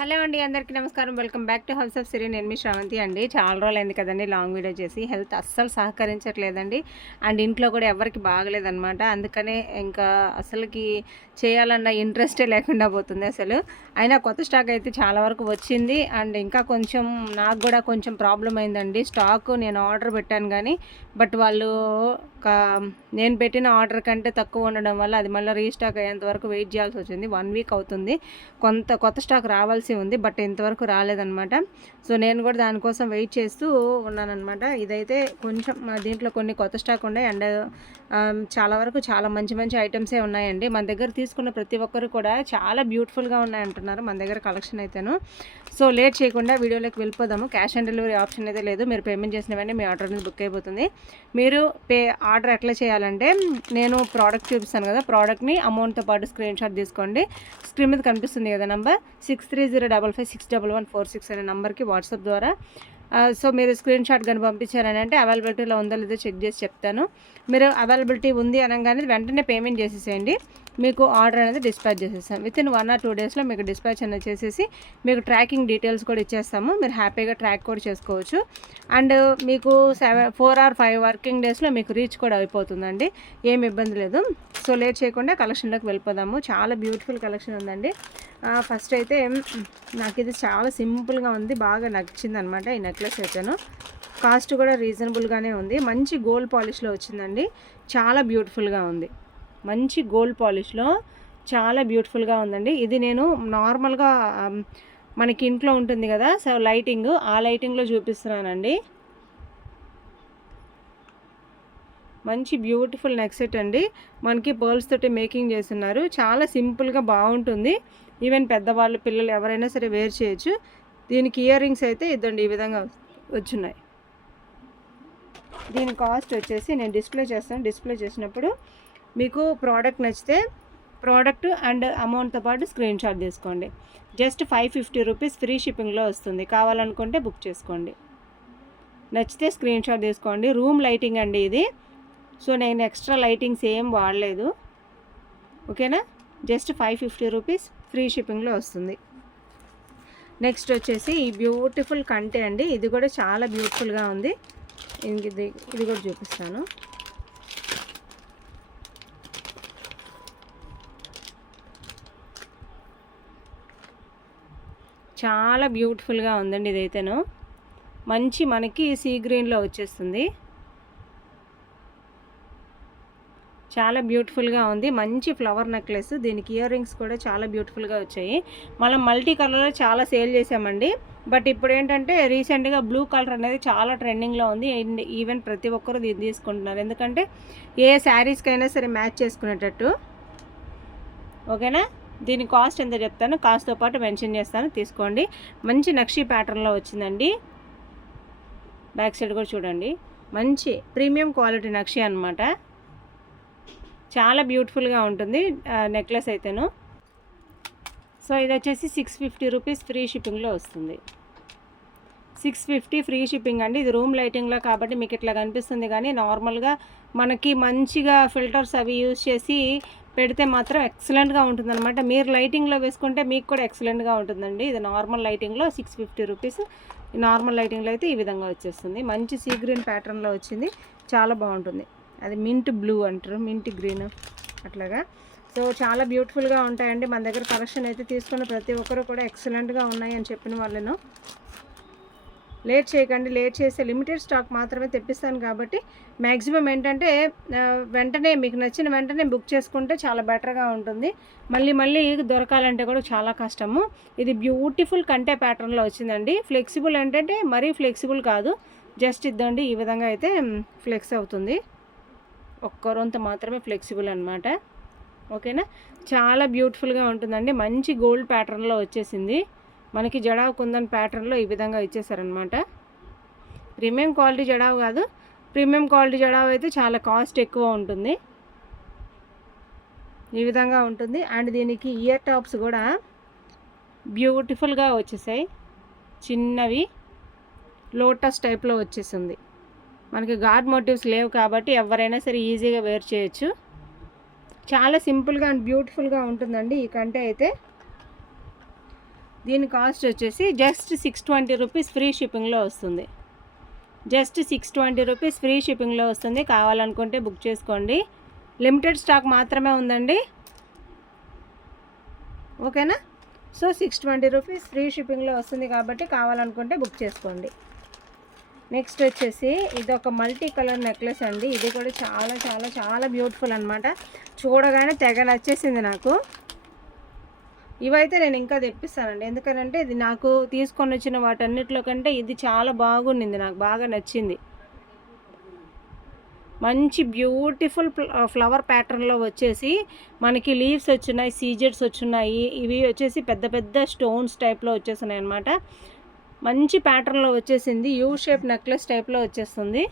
Hello అండి, అందరికీ నమస్కారం. Welcome back to house of Siri. నేను మీ శ్రవంతి అండి. చాలా రోజులైంది కదండి లాంగ్ వీడియో చేసి. హెల్త్ అస్సలు సహకరించట్లేదండి. అండ్ ఇంట్లో కూడా ఎవరికి బాగలేదనమాట. అందుకనే ఇంకా అసలుకి చేయాలన్న ఇంట్రెస్టే లేకుండా పోతుంది అసలు. అయినా కొత్త స్టాక్ అయితే చాలా వరకు వచ్చింది. అండ్ ఇంకా కొంచెం నాకు కూడా కొంచెం ప్రాబ్లం అయిందండి. స్టాక్ నేను ఆర్డర్ పెట్టాను కానీ బట్ వాళ్ళు నేను పెట్టిన ఆర్డర్ కంటే తక్కువ ఉండడం వల్ల అది మళ్ళీ రీస్టాక్ అయ్యేంత వరకు వెయిట్ చేయాల్సి వచ్చింది. 1 వీక్ అవుతుంది. కొత్త స్టాక్ రావాల్సి ఉంది, బట్ ఇంతవరకు రాలేదన్నమాట. సో నేను కూడా దానికోసం వెయిట్ చేస్తూ ఉన్నానన్నమాట. ఇదైతే కొంచెం దీంట్లో కొన్ని కొత్త స్టాక్ ఉన్నాయి. అండ్ చాలా వరకు చాలా మంచి మంచి ఐటమ్సే ఉన్నాయండి. మన దగ్గర తీసుకున్న ప్రతి ఒక్కరు కూడా చాలా బ్యూటిఫుల్గా ఉన్నాయంటున్నారు మన దగ్గర కలెక్షన్ అయితేను. సో లేట్ చేయకుండా వీడియోలోకి వెళ్ళిపోదాము. క్యాష్ ఆన్ డెలివరీ ఆప్షన్ అయితే లేదు. మీరు పేమెంట్ చేసిన వెంటనే మీ ఆర్డర్ అనేది బుక్ అయిపోతుంది. మీరు ఆర్డర్ ఎట్లా చేయాలంటే, నేను ప్రోడక్ట్ చూపిస్తాను కదా, ప్రోడక్ట్ని అమౌంట్తో పాటు స్క్రీన్ షాట్ తీసుకోండి. స్క్రీన్ మీద కనిపిస్తుంది కదా నంబర్ 6305561146 అనే నెంబర్కి వాట్సాప్ ద్వారా సో మీరు స్క్రీన్ షాట్ కానీ పంపించారని అంటే అవైలబిలిటీలో ఉందో లేదో చెక్ చేసి చెప్తాను. మీరు అవైలబిలిటీ ఉంది అనగానే వెంటనే పేమెంట్ చేసేసేయండి. మీకు ఆర్డర్ అనేది డిస్పాచ్ చేసేస్తాం. వితిన్ 1 or 2 డేస్లో మీకు డిస్పాచ్ అనేది చేసేసి మీకు ట్రాకింగ్ డీటెయిల్స్ కూడా ఇచ్చేస్తాము. మీరు హ్యాపీగా ట్రాక్ కూడా చేసుకోవచ్చు. అండ్ మీకు 4 or 5 వర్కింగ్ డేస్లో మీకు రీచ్ కూడా అయిపోతుందండి. ఏమి ఇబ్బంది లేదు. సో లేట్ చేయకుండా కలెక్షన్లోకి వెళ్ళిపోదాము. చాలా బ్యూటిఫుల్ కలెక్షన్ ఉందండి. ఫస్ట్ అయితే నాకు ఇది చాలా సింపుల్గా ఉంది, బాగా నచ్చింది అనమాట. ఈ నెక్లెస్ అయితేను కాస్ట్ కూడా రీజనబుల్గానే ఉంది. మంచి గోల్డ్ పాలిష్లో వచ్చిందండి. చాలా బ్యూటిఫుల్గా ఉంది. మంచి గోల్డ్ పాలిష్లో చాలా బ్యూటిఫుల్గా ఉందండి. ఇది నేను నార్మల్గా మనకి ఇంట్లో ఉంటుంది కదా, సో లైటింగ్, ఆ లైటింగ్లో చూపిస్తున్నానండి. మంచి బ్యూటిఫుల్ నెక్ సెట్ అండి. మనకి పర్ల్స్ తోటి మేకింగ్ చేస్తున్నారు. చాలా సింపుల్గా బాగుంటుంది. ఈవెన్ పెద్దవాళ్ళు, పిల్లలు ఎవరైనా సరే వేర్ చేయొచ్చు. దీనికి ఇయర్ రింగ్స్ అయితే ఇద్దండి ఈ విధంగా వచ్చున్నాయి. దీని కాస్ట్ వచ్చేసి నేను డిస్ప్లే చేస్తాను. డిస్ప్లే చేసినప్పుడు మీకు ప్రోడక్ట్ నచ్చితే ప్రోడక్ట్ అండ్ అమౌంట్తో పాటు స్క్రీన్ షాట్ తీసుకోండి. జస్ట్ 550 రూపీస్ ఫ్రీ షిప్పింగ్లో వస్తుంది. కావాలనుకుంటే బుక్ చేసుకోండి. నచ్చితే స్క్రీన్ షాట్ తీసుకోండి. రూమ్ లైటింగ్ అండి ఇది. సో నేను ఎక్స్ట్రా లైటింగ్స్ ఏం వాడలేదు. ఓకేనా? జస్ట్ 550 రూపీస్ ఫ్రీ షిప్పింగ్లో వస్తుంది. నెక్స్ట్ వచ్చేసి ఈ బ్యూటిఫుల్ కంటే అండి. ఇది కూడా చాలా బ్యూటిఫుల్గా ఉంది. ఇది కూడా చూపిస్తాను. చాలా బ్యూటిఫుల్గా ఉందండి. ఇదైతేను మంచి మనకి సీ గ్రీన్లో వచ్చేస్తుంది. చాలా బ్యూటిఫుల్గా ఉంది. మంచి ఫ్లవర్ నెక్లెస్. దీనికి ఇయర్ రింగ్స్ కూడా చాలా బ్యూటిఫుల్గా వచ్చాయి. మనం మల్టీ కలర్లో చాలా సేల్ చేసామండి. బట్ ఇప్పుడు ఏంటంటే రీసెంట్గా బ్లూ కలర్ అనేది చాలా ట్రెండింగ్లో ఉంది. ఈవెన్ ప్రతి ఒక్కరు దీన్ని తీసుకుంటున్నారు. ఎందుకంటే ఏ శారీస్కైనా సరే మ్యాచ్ చేసుకునేటట్టు. ఓకేనా? దీని కాస్ట్ ఎంత చెప్తాను, కాస్ట్తో పాటు మెన్షన్ చేస్తాను, తీసుకోండి. మంచి నక్షి ప్యాటర్న్లో వచ్చిందండి. బ్యాక్ సైడ్ కూడా చూడండి. మంచి ప్రీమియం క్వాలిటీ నక్షి అనమాట. చాలా బ్యూటిఫుల్గా ఉంటుంది నెక్లెస్ అయితేను. సో ఇది వచ్చేసి 650 రూపీస్ ఫ్రీ షిప్పింగ్లో వస్తుంది. 650 ఫ్రీ షిప్పింగ్ అండి. ఇది రూమ్ లైటింగ్లో కాబట్టి మీకు ఇట్లా కనిపిస్తుంది. కానీ నార్మల్గా మనకి మంచిగా ఫిల్టర్స్ అవి యూజ్ చేసి పెడితే మాత్రం ఎక్సలెంట్గా ఉంటుందన్నమాట. మీరు లైటింగ్లో వేసుకుంటే మీకు కూడా ఎక్సలెంట్గా ఉంటుందండి. ఇది నార్మల్ లైటింగ్లో 650 రూపీస్. నార్మల్ లైటింగ్లో అయితే ఈ విధంగా వచ్చేస్తుంది. మంచి సీ గ్రీన్ ప్యాటర్న్లో వచ్చింది. చాలా బాగుంటుంది. అది మింట్ బ్లూ అంటారు, మింట్ గ్రీన్ అట్లాగా. సో చాలా బ్యూటిఫుల్గా ఉంటాయండి. మన దగ్గర కలెక్షన్ అయితే తీసుకున్న ప్రతి ఒక్కరు కూడా ఎక్సలెంట్గా ఉన్నాయి అని చెప్పిన వాళ్ళను. లేట్ చేయకండి. లేట్ చేస్తే లిమిటెడ్ స్టాక్ మాత్రమే తెప్పిస్తాను కాబట్టి మ్యాక్సిమం ఏంటంటే వెంటనే మీకు నచ్చిన వెంటనే బుక్ చేసుకుంటే చాలా బెటర్గా ఉంటుంది. మళ్ళీ దొరకాలంటే కూడా చాలా కష్టము. ఇది బ్యూటిఫుల్ కంటే ప్యాటర్న్లో వచ్చిందండి. ఫ్లెక్సిబుల్ ఏంటంటే మరీ ఫ్లెక్సిబుల్ కాదు, జస్ట్ ఇద్దండి ఈ విధంగా అయితే ఫ్లెక్స్ అవుతుంది. ఒక్కరొంత మాత్రమే ఫ్లెక్సిబుల్ అనమాట. ఓకేనా? చాలా బ్యూటిఫుల్గా ఉంటుందండి. మంచి గోల్డ్ ప్యాటర్న్లో వచ్చేసింది. మనకి జడావు కుందన్ ప్యాటర్న్లో ఈ విధంగా ఇచ్చేసారనమాట. ప్రీమియం క్వాలిటీ జడావు కాదు, ప్రీమియం క్వాలిటీ జడావు అయితే చాలా కాస్ట్ ఎక్కువ ఉంటుంది. ఈ విధంగా ఉంటుంది. అండ్ దీనికి ఇయర్ టాప్స్ కూడా బ్యూటిఫుల్గా వచ్చేసాయి. చిన్నవి లోటస్ టైప్లో వచ్చేసింది. మనకి గాడ్ మోటివ్స్ లేవు కాబట్టి ఎవరైనా సరే ఈజీగా వేర్ చేయొచ్చు. చాలా సింపుల్గా అండ్ బ్యూటిఫుల్గా ఉంటుందండి ఈ కంటే అయితే. దీని కాస్ట్ వచ్చేసి జస్ట్ 620 రూపీస్ ఫ్రీ షిప్పింగ్లో వస్తుంది. జస్ట్ 620 రూపీస్ ఫ్రీ షిప్పింగ్లో వస్తుంది. కావాలనుకుంటే బుక్ చేసుకోండి. లిమిటెడ్ స్టాక్ మాత్రమే ఉందండి. ఓకేనా? సో 620 రూపీస్ ఫ్రీ షిప్పింగ్లో వస్తుంది కాబట్టి కావాలనుకుంటే బుక్ చేసుకోండి. నెక్స్ట్ వచ్చేసి ఇది ఒక మల్టీ కలర్ నెక్లెస్ అండి. ఇది కూడా చాలా చాలా చాలా బ్యూటిఫుల్ అనమాట. చూడగానే తెగ నచ్చేసింది నాకు. ఇవైతే నేను ఇంకా తెప్పిస్తానండి, ఎందుకనంటే ఇది నాకు తీసుకొని వచ్చిన వాటన్నిటిలో కంటే ఇది చాలా బాగుండింది, నాకు బాగా నచ్చింది. మంచి బ్యూటిఫుల్ ఫ్లవర్ ప్యాటర్న్లో వచ్చేసి మనకి లీవ్స్ వచ్చున్నాయి, సీజెడ్స్ వచ్చున్నాయి. ఇవి వచ్చేసి పెద్ద పెద్ద స్టోన్స్ టైప్లో వచ్చేస్తున్నాయి అనమాట. మంచి ప్యాటర్న్లో వచ్చేసింది. యూ షేప్ నెక్లెస్ టైప్లో వచ్చేస్తుంది.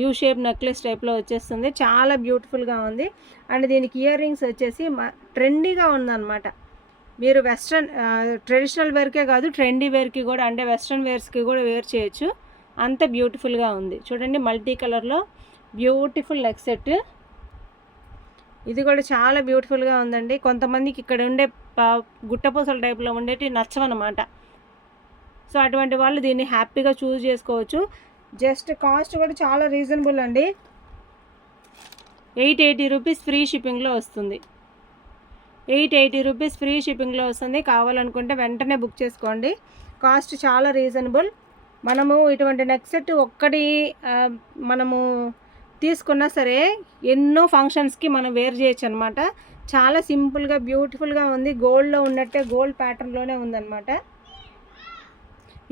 యూ షేప్ నెక్లెస్ టైప్లో వచ్చేస్తుంది. చాలా బ్యూటిఫుల్గా ఉంది. అండ్ దీనికి ఇయర్ రింగ్స్ వచ్చేసి ట్రెండీగా ఉందన్నమాట. మీరు వెస్ట్రన్ ట్రెడిషనల్ వేర్కే కాదు, ట్రెండీ వేర్కి కూడా, అంటే వెస్ట్రన్ వేర్స్కి కూడా వేర్ చేయొచ్చు. అంత బ్యూటిఫుల్గా ఉంది. చూడండి, మల్టీ కలర్లో బ్యూటిఫుల్ నెక్ సెట్. ఇది కూడా చాలా బ్యూటిఫుల్గా ఉందండి. కొంతమందికి ఇక్కడ ఉండే గుట్టపూసల టైప్లో ఉండేటి నచ్చవన్నమాట. సో అటువంటి వాళ్ళు దీన్ని హ్యాపీగా చూస్ చేసుకోవచ్చు. జస్ట్ కాస్ట్ కూడా చాలా రీజనబుల్ అండి. 880 రూపీస్ ఫ్రీ షిప్పింగ్లో వస్తుంది. 880 రూపీస్ ఫ్రీ షిప్పింగ్లో వస్తుంది. కావాలనుకుంటే వెంటనే బుక్ చేసుకోండి. కాస్ట్ చాలా రీజనబుల్. మనము ఇటువంటి నెక్ సెట్ ఒక్కటి మనము తీసుకున్నా సరే ఎన్నో ఫంక్షన్స్కి మనం వేర్ చేయొచ్చు అనమాట. చాలా సింపుల్గా బ్యూటిఫుల్గా ఉంది. గోల్డ్లో ఉన్నట్టే గోల్డ్ ప్యాటర్న్లోనే ఉందన్నమాట.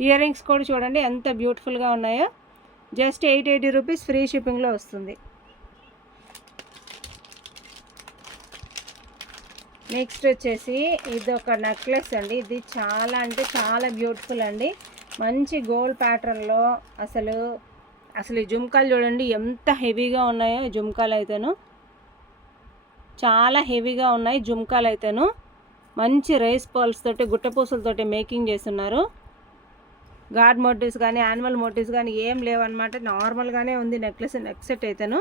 ఇయర్ రింగ్స్ కూడా చూడండి ఎంత బ్యూటిఫుల్గా ఉన్నాయో. జస్ట్ 880 రూపీస్ ఫ్రీ షిప్పింగ్లో వస్తుంది. నెక్స్ట్ వచ్చేసి ఇది ఒక నెక్లెస్ అండి. ఇది చాలా అంటే చాలా బ్యూటిఫుల్ అండి. మంచి గోల్డ్ ప్యాటర్న్లో అసలు ఈ జుమ్కాలు చూడండి ఎంత హెవీగా ఉన్నాయో. ఈ జుమ్కాలు అయితేను చాలా హెవీగా ఉన్నాయి. జుమ్కాలు అయితేను మంచి రైస్ పర్ల్స్ తోటి గుట్టపూసలతోటి మేకింగ్ చేస్తున్నారు. గాడ్ మోటివ్స్ కానీ యానిమల్ మోటివ్స్ కానీ ఏం లేవన్నమాట. నార్మల్గానే ఉంది నెక్లెస్ నెక్ సెట్ అయితేను.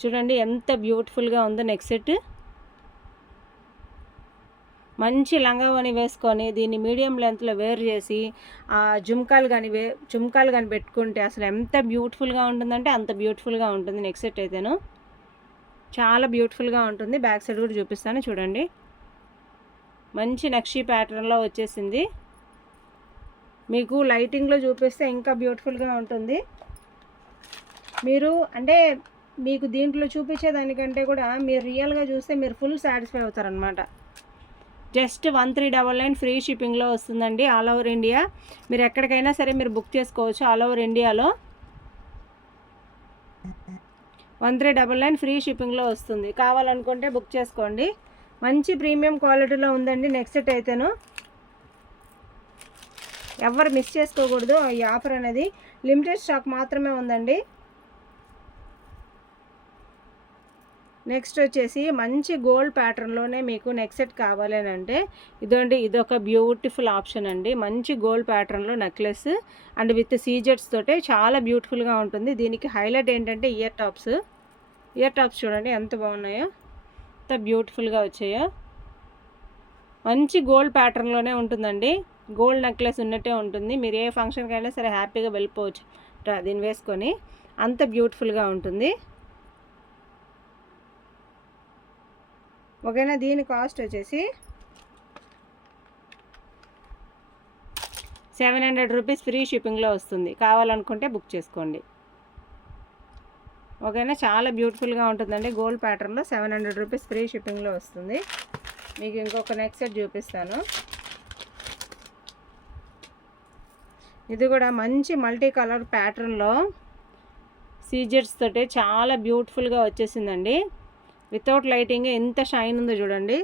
చూడండి ఎంత బ్యూటిఫుల్గా ఉందో నెక్ సెట్. మంచి లంగావని వేసుకొని దీన్ని మీడియం లెంత్లో వేర్ చేసి ఆ జుమ్కాలు కానీ పెట్టుకుంటే అసలు ఎంత బ్యూటిఫుల్గా ఉంటుందంటే అంత బ్యూటిఫుల్గా ఉంటుంది నెక్ సెట్ అయితేను. చాలా బ్యూటిఫుల్గా ఉంటుంది. బ్యాక్ సైడ్ కూడా చూపిస్తాను చూడండి. మంచి నక్షీ ప్యాటర్న్లో వచ్చేసింది. మీకు లైటింగ్లో చూపిస్తే ఇంకా బ్యూటిఫుల్గా ఉంటుంది. మీరు అంటే మీకు దీంట్లో చూపించేదానికంటే కూడా మీరు రియల్గా చూస్తే మీరు ఫుల్ సాటిస్ఫై అవుతారనమాట. జస్ట్ 1399 ఫ్రీ షిప్పింగ్లో వస్తుందండి. ఆల్ ఓవర్ ఇండియా మీరు ఎక్కడికైనా సరే మీరు బుక్ చేసుకోవచ్చు. ఆల్ ఓవర్ ఇండియాలో 1399 ఫ్రీ షిప్పింగ్లో వస్తుంది. కావాలనుకుంటే బుక్ చేసుకోండి. మంచి ప్రీమియం క్వాలిటీలో ఉందండి నెక్ సెట్ అయితేను. ఎవరు మిస్ చేసుకోకూడదు. ఈ ఆఫర్ అనేది లిమిటెడ్ స్టాక్ మాత్రమే ఉందండి. నెక్స్ట్ వచ్చేసి మంచి గోల్డ్ ప్యాటర్న్లోనే మీకు నెక్ సెట్ కావాలి అంటే ఇదండి, ఇదొక బ్యూటిఫుల్ ఆప్షన్ అండి. మంచి గోల్డ్ ప్యాటర్న్లో నెక్లెస్ అండ్ విత్ సీజెట్స్ తోటే చాలా బ్యూటిఫుల్గా ఉంటుంది. దీనికి హైలైట్ ఏంటంటే ఇయర్ టాప్స్ చూడండి ఎంత బాగున్నాయో, ఎంత బ్యూటిఫుల్గా వచ్చాయో. మంచి గోల్డ్ ప్యాటర్న్లోనే ఉంటుందండి. గోల్డ్ నెక్లెస్ ఉన్నట్టే ఉంటుంది. మీరు ఏ ఫంక్షన్కి అయినా సరే హ్యాపీగా వెళ్ళిపోవచ్చు దీన్ని వేసుకొని. అంత బ్యూటిఫుల్గా ఉంటుంది. ఓకేనా? దీని కాస్ట్ వచ్చేసి 700 రూపీస్ ఫ్రీ షిప్పింగ్లో వస్తుంది. కావాలనుకుంటే బుక్ చేసుకోండి. ఓకేనా? చాలా బ్యూటిఫుల్గా ఉంటుందండి. గోల్డ్ ప్యాటర్న్లో 700 రూపీస్ ఫ్రీ షిప్పింగ్లో వస్తుంది. మీకు ఇంకొక నెక్ సెట్ చూపిస్తాను. ఇది కూడా మంచి మల్టీ కలర్ ప్యాటర్న్లో సీజెట్స్ తోటి చాలా బ్యూటిఫుల్గా వచ్చేసిందండి. వితౌట్ లైటింగ్ ఎంత షైన్ ఉందో చూడండి.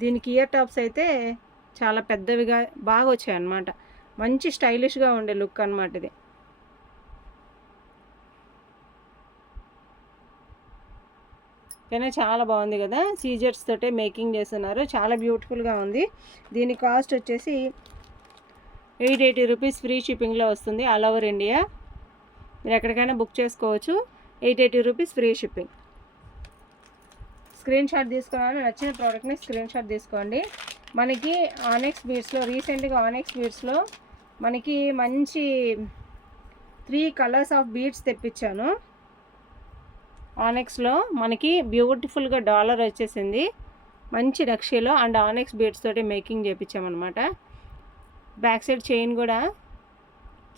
దీనికి ఇయర్ టాప్స్ అయితే చాలా పెద్దవిగా బాగా వచ్చాయి అన్నమాట. మంచి స్టైలిష్గా ఉండే లుక్ అన్నమాట ఇది. కానీ చాలా బాగుంది కదా. సీజెట్స్ తోటే మేకింగ్ చేస్తున్నారు. చాలా బ్యూటిఫుల్గా ఉంది. దీని కాస్ట్ వచ్చేసి 880 రూపీస్ ఫ్రీ షిప్పింగ్లో వస్తుంది. ఆల్ ఓవర్ ఇండియా మీరు ఎక్కడికైనా బుక్ చేసుకోవచ్చు. 880 rupees free shipping. Screen shot తీసుకోవాలి, నచ్చిన ప్రోడక్ట్ని స్క్రీన్ షాట్ తీసుకోండి. మనకి ఆనెక్స్ బీడ్స్లో రీసెంట్గా ఆనెక్స్ బీడ్స్లో మనకి మంచి 3 కలర్స్ ఆఫ్ బీడ్స్ తెప్పించాను. ఆనెక్స్లో మనకి బ్యూటిఫుల్గా డాలర్ వచ్చేసింది, మంచి నక్షలో అండ్ ఆనెక్స్ బీడ్స్ తోటి మేకింగ్ చేయించామన్నమాట. బ్యాక్ సైడ్ చైన్ కూడా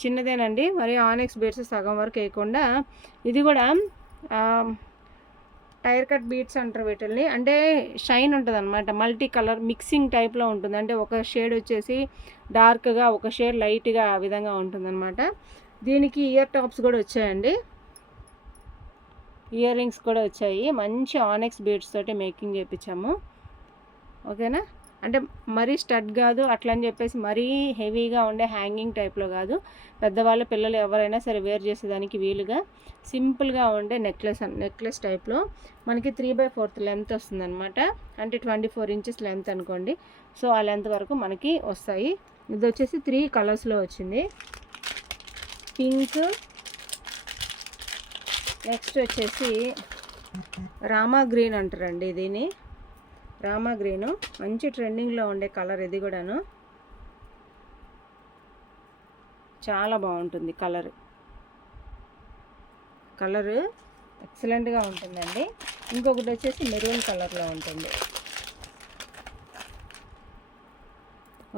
చిన్నదేనండి, మరి ఆనెక్స్ బీడ్స్ సగం వరకు వేయకుండా. ఇది కూడా టైర్ కట్ బీడ్స్ అంటారు వీటిల్ని, అంటే షైన్ ఉంటుంది అనమాట, మల్టీ కలర్ మిక్సింగ్ టైప్లో ఉంటుంది. అంటే ఒక షేడ్ వచ్చేసి డార్క్గా, ఒక షేడ్ లైట్గా, ఆ విధంగా ఉంటుందన్నమాట. దీనికి ఇయర్ టాప్స్ కూడా వచ్చాయండి, ఇయర్ రింగ్స్ కూడా వచ్చాయి. మంచి ఆనెక్స్ బీడ్స్ తోటి మేకింగ్ చేయించాము. ఓకేనా, అంటే మరీ స్టడ్ కాదు అట్లా అని చెప్పేసి మరీ హెవీగా ఉండే హ్యాంగింగ్ టైప్లో కాదు. పెద్దవాళ్ళు పిల్లలు ఎవరైనా సరే వేర్ చేసేదానికి వీలుగా సింపుల్గా ఉండే నెక్లెస్ టైప్లో మనకి 3/4 లెంత్ వస్తుందన్నమాట. అంటే 24 ఇంచెస్ లెంత్ అనుకోండి. సో ఆ లెంత్ వరకు మనకి వస్తాయి. ఇది వచ్చేసి 3 కలర్స్లో వచ్చింది. పింక్, నెక్స్ట్ వచ్చేసి రామా గ్రీన్ అంటారండి దీన్ని. రామా గ్రీను మంచి ట్రెండింగ్లో ఉండే కలర్, ఇది కూడాను చాలా బాగుంటుంది. కలరు ఎక్సలెంట్గా ఉంటుందండి. ఇంకొకటి వచ్చేసి మెరూన్ కలర్లో ఉంటుంది.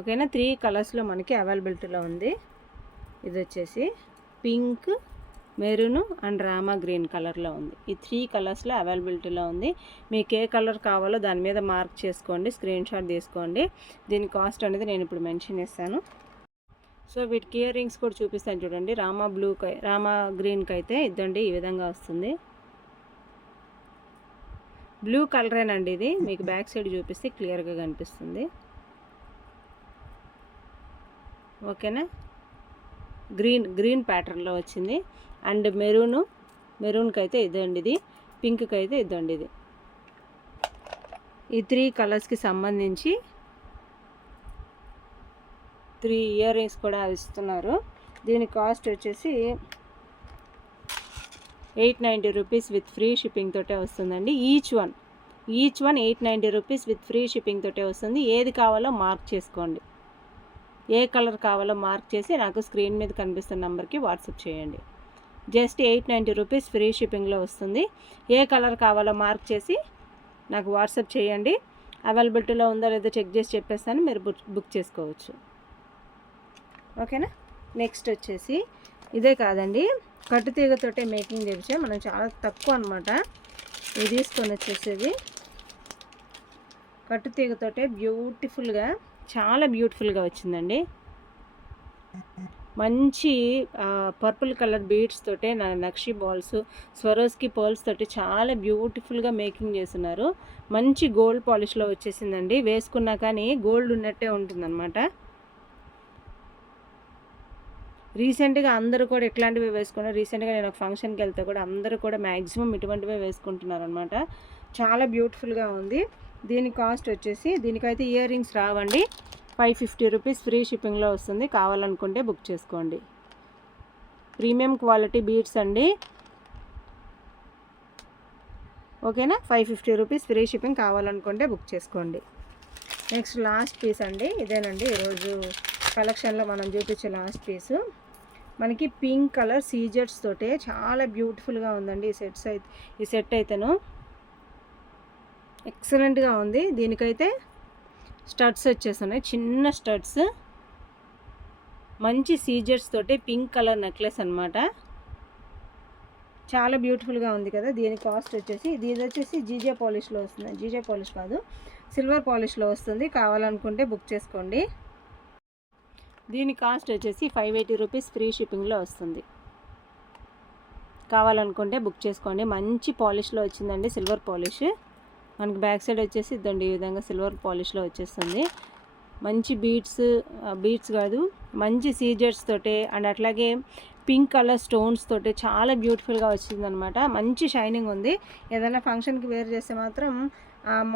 ఓకేనా, 3 కలర్స్లో మనకి అవైలబిలిటీలో ఉంది. ఇది వచ్చేసి pink, maroon and Rama green కలర్లో ఉంది. ఈ 3 కలర్స్లో అవైలబిలిటీలో ఉంది. మీకు ఏ కలర్ కావాలో దాని మీద మార్క్ చేసుకోండి, స్క్రీన్ షాట్ తీసుకోండి. దీని కాస్ట్ అనేది నేను ఇప్పుడు మెన్షన్ చేస్తాను. సో వీటికి ఇయర్ రింగ్స్ కూడా చూపిస్తాను చూడండి. రామా గ్రీన్కి అయితే ఇదండి ఈ విధంగా వస్తుంది. బ్లూ కలరేనండి ఇది, మీకు బ్యాక్ సైడ్ చూపిస్తే క్లియర్గా కనిపిస్తుంది. ఓకేనా, గ్రీన్ ప్యాటర్న్లో వచ్చింది. అండ్ మెరూన్కి అయితే ఇదండి ఇది, పింక్కి అయితే ఇదండి ఇది. ఈ 3 కలర్స్కి సంబంధించి 3 ఇయర్ రింగ్స్ కూడా ఇస్తున్నారు. దీని కాస్ట్ వచ్చేసి 890 రూపీస్ విత్ ఫ్రీ షిప్పింగ్ తోటే వస్తుందండి. Each one 890 rupees with free shipping తోటే వస్తుంది. ఏది కావాలో మార్క్ చేసుకోండి, ఏ కలర్ కావాలో మార్క్ చేసి నాకు స్క్రీన్ మీద కనిపిస్తున్న నెంబర్కి వాట్సాప్ చేయండి. జస్ట్ 890 రూపీస్ ఫ్రీ షిప్పింగ్లో వస్తుంది. ఏ కలర్ కావాలో మార్క్ చేసి నాకు వాట్సాప్ చేయండి. అవైలబిలిటీలో ఉందో లేదో చెక్ చేసి చెప్పేస్తాను, మీరు బుక్ చేసుకోవచ్చు. ఓకేనా, నెక్స్ట్ వచ్చేసి ఇదే కాదండి, కట్టుతీగతోటే మేకింగ్ చేయించే మనం చాలా తక్కువ అనమాట. ఇది తీసుకొని వచ్చేసేది కట్టుతీగతోటే బ్యూటిఫుల్గా, చాలా బ్యూటిఫుల్గా వచ్చిందండి. మంచి పర్పుల్ కలర్ బీడ్స్ తోటే నక్షి బాల్స్, స్వరోస్కి పర్ల్స్ తోటి చాలా బ్యూటిఫుల్గా మేకింగ్ చేస్తున్నారు. మంచి గోల్డ్ పాలిష్లో వచ్చేసిందండి. వేసుకున్నా కానీ గోల్డ్ ఉన్నట్టే ఉంటుందన్నమాట. రీసెంట్గా అందరూ కూడా ఇట్లాంటివి వేసుకున్నారు. రీసెంట్గా నేను ఒక ఫంక్షన్కి వెళ్తే కూడా అందరూ కూడా మ్యాక్సిమం ఇటువంటివే వేసుకుంటున్నారు అనమాట. చాలా బ్యూటిఫుల్గా ఉంది. దీని కాస్ట్ వచ్చేసి, దీనికైతే ఇయర్ రింగ్స్ రావండి, 550 రూపీస్ ఫ్రీ షిప్పింగ్లో వస్తుంది. కావాలనుకుంటే బుక్ చేసుకోండి. ప్రీమియం క్వాలిటీ బీడ్స్ అండి. ఓకేనా, 550 రూపీస్ ఫ్రీ షిప్పింగ్, కావాలనుకుంటే బుక్ చేసుకోండి. నెక్స్ట్ లాస్ట్ పీస్ అండి, ఇదేనండి ఈరోజు కలెక్షన్లో మనం చూపించే లాస్ట్ పీసు. మనకి పింక్ కలర్ సీజర్స్ తోటే చాలా బ్యూటిఫుల్గా ఉందండి ఈ సెట్ అయితేను ఎక్సలెంట్గా ఉంది. దీనికైతే స్టడ్స్ వచ్చేస్తున్నాయి, చిన్న స్టడ్స్, మంచి సీజర్స్ తోటి పింక్ కలర్ నెక్లెస్ అనమాట. చాలా బ్యూటిఫుల్గా ఉంది కదా. దీని కాస్ట్ వచ్చేసి, ఇది వచ్చేసి జీజే పాలిష్లో వస్తుంది, జీజే పాలిష్ కాదు సిల్వర్ పాలిష్లో వస్తుంది. కావాలనుకుంటే బుక్ చేసుకోండి. దీని కాస్ట్ వచ్చేసి 580 రూపీస్ ఫ్రీ షిప్పింగ్లో వస్తుంది. కావాలనుకుంటే బుక్ చేసుకోండి. మంచి పాలిష్లో వచ్చిందండి, సిల్వర్ పాలిష్. మనకి బ్యాక్ సైడ్ వచ్చేసి ఇదండి ఈ విధంగా సిల్వర్ పాలిష్లో వచ్చేస్తుంది. మంచి బీడ్స్ కాదు, మంచి సీజర్స్ తోటే అండ్ అట్లాగే పింక్ కలర్ స్టోన్స్ తోటి చాలా బ్యూటిఫుల్గా వచ్చిందనమాట. మంచి షైనింగ్ ఉంది. ఏదైనా ఫంక్షన్కి వేర్ చేస్తే మాత్రం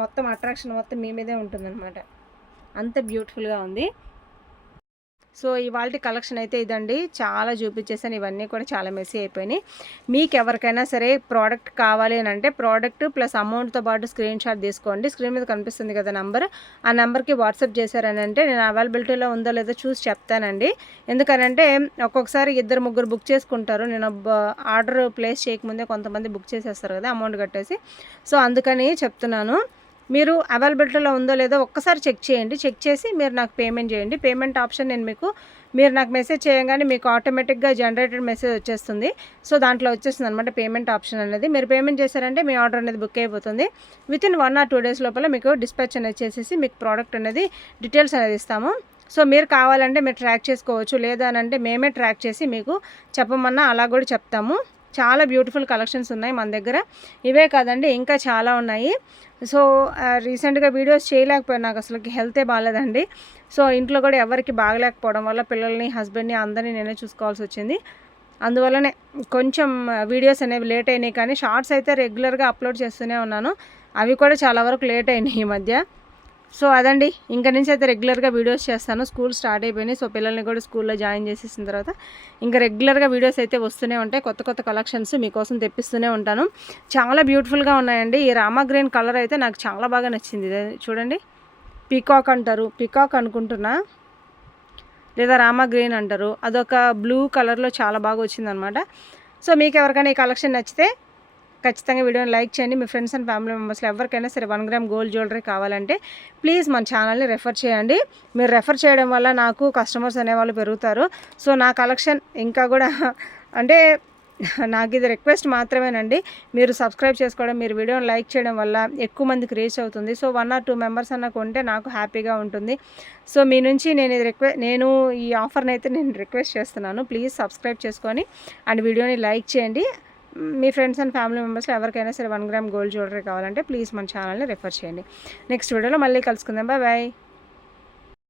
మొత్తం అట్రాక్షన్ మొత్తం మీ మీదే ఉంటుందన్నమాట, అంత బ్యూటిఫుల్గా ఉంది. సో ఇవాల్టి కలెక్షన్ అయితే ఇదండి. చాలా చూపించేసాను. ఇవన్నీ కూడా చాలా మెస్సీ అయిపోయినాయి. మీకు ఎవరికైనా సరే ప్రోడక్ట్ కావాలి అని అంటే ప్రోడక్ట్ ప్లస్ అమౌంట్తో పాటు స్క్రీన్ షాట్ తీసుకోండి. స్క్రీన్ మీద కనిపిస్తుంది కదా నెంబర్, ఆ నెంబర్కి వాట్సాప్ చేశారని అంటే నేను అవైలబిలిటీలో ఉందో లేదో చూసి చెప్తానండి. ఎందుకనంటే ఒక్కొక్కసారి 2-3 బుక్ చేసుకుంటారు. నేను ఆర్డర్ ప్లేస్ చేయకముందే కొంతమంది బుక్ చేసేస్తారు కదా అమౌంట్ కట్టేసి. సో అందుకని చెప్తున్నాను. మీరు అవైలబిలిటీలో ఉందో లేదో ఒక్కసారి చెక్ చేయండి. చెక్ చేసి మీరు నాకు పేమెంట్ చేయండి. పేమెంట్ ఆప్షన్ మీరు నాకు మెసేజ్ చేయగానే మీకు ఆటోమేటిక్గా జనరేటెడ్ మెసేజ్ వచ్చేస్తుంది. సో దాంట్లో వచ్చేస్తుంది అనమాట పేమెంట్ ఆప్షన్ అనేది. మీరు పేమెంట్ చేశారంటే మీ ఆర్డర్ అనేది బుక్ అయిపోతుంది. వితిన్ 1 or 2 days లోపల మీకు డిస్పాచ్ అనేది చేసేసి మీకు ప్రోడక్ట్ అనేది డీటెయిల్స్ అనేది ఇస్తాము. సో మీరు కావాలంటే మీరు ట్రాక్ చేసుకోవచ్చు. లేదా అంటే మేమే ట్రాక్ చేసి మీకు చెప్పమన్నా అలా కూడా చెప్తాము. చాలా బ్యూటిఫుల్ కలెక్షన్స్ ఉన్నాయి మన దగ్గర. ఇవే కాదండి ఇంకా చాలా ఉన్నాయి. సో రీసెంట్గా వీడియోస్ చేయలేకపోయాను, నాకు అసలు హెల్తే బాగాలేదండి. సో ఇంట్లో కూడా ఎవరికి బాగలేకపోవడం వల్ల పిల్లల్ని హస్బెండ్ని అందరినీ నేనే చూసుకోవాల్సి వచ్చింది. అందువల్లనే కొంచెం వీడియోస్ అనేవి లేట్ అయినాయి. కానీ షార్ట్స్ అయితే రెగ్యులర్గా అప్లోడ్ చేస్తూనే ఉన్నాను. అవి కూడా చాలా వరకు లేట్ అయినాయి ఈ మధ్య. సో అదండి, ఇంక నుంచి అయితే రెగ్యులర్గా వీడియోస్ చేస్తాను. స్కూల్ స్టార్ట్ అయిపోయినాయి. సో పిల్లల్ని కూడా స్కూల్లో జాయిన్ చేసేసిన తర్వాత ఇంకా రెగ్యులర్గా వీడియోస్ అయితే వస్తూనే ఉంటాయి. కొత్త కొత్త కలెక్షన్స్ మీకోసం తెప్పిస్తూనే ఉంటాను. చాలా బ్యూటిఫుల్గా ఉన్నాయండి. ఈ రామా గ్రీన్ కలర్ అయితే నాకు చాలా బాగా నచ్చింది. చూడండి, పీకాక్ అంటారు, పీకాక్ అనుకుంటున్నా, లేదా రామా గ్రీన్ అంటారు. అదొక బ్లూ కలర్లో చాలా బాగా వచ్చిందనమాట. సో మీకు ఎవరికైనా ఈ కలెక్షన్ నచ్చితే ఖచ్చితంగా వీడియోని లైక్ చేయండి. మీ ఫ్రెండ్స్ అండ్ ఫ్యామిలీ మెంబర్స్లో ఎవరికైనా సరే 1 gram గోల్డ్ జ్యువెలరీ కావాలంటే ప్లీజ్ మన ఛానల్ని రెఫర్ చేయండి. మీరు రెఫర్ చేయడం వల్ల నాకు కస్టమర్స్ అనేవాళ్ళు పెరుగుతారు. సో నా కలెక్షన్ ఇంకా కూడా అంటే నాకు ఇది రిక్వెస్ట్ మాత్రమేనండి. మీరు సబ్స్క్రైబ్ చేసుకోవడం, మీరు వీడియోని లైక్ చేయడం వల్ల ఎక్కువ మందికి రీచ్ అవుతుంది. సో 1 or 2 members అన్న కొంటే నాకు హ్యాపీగా ఉంటుంది. సో మీ నుంచి నేను ఈ ఆఫర్ని అయితే నేను రిక్వెస్ట్ చేస్తున్నాను. ప్లీజ్ సబ్స్క్రైబ్ చేసుకొని అండ్ వీడియోని లైక్ చేయండి. మీ ఫ్రెండ్స్ అండ్ ఫ్యామిలీ మెంబర్స్లో ఎవరికైనా సరే 1 gram గోల్డ్ జ్యువెలరీ కావాలంటే ప్లీజ్ మన ఛానల్ని రెఫర్ చేయండి. నెక్స్ట్ వీడియోలో మళ్ళీ కలుసుకుందాం. Bye bye.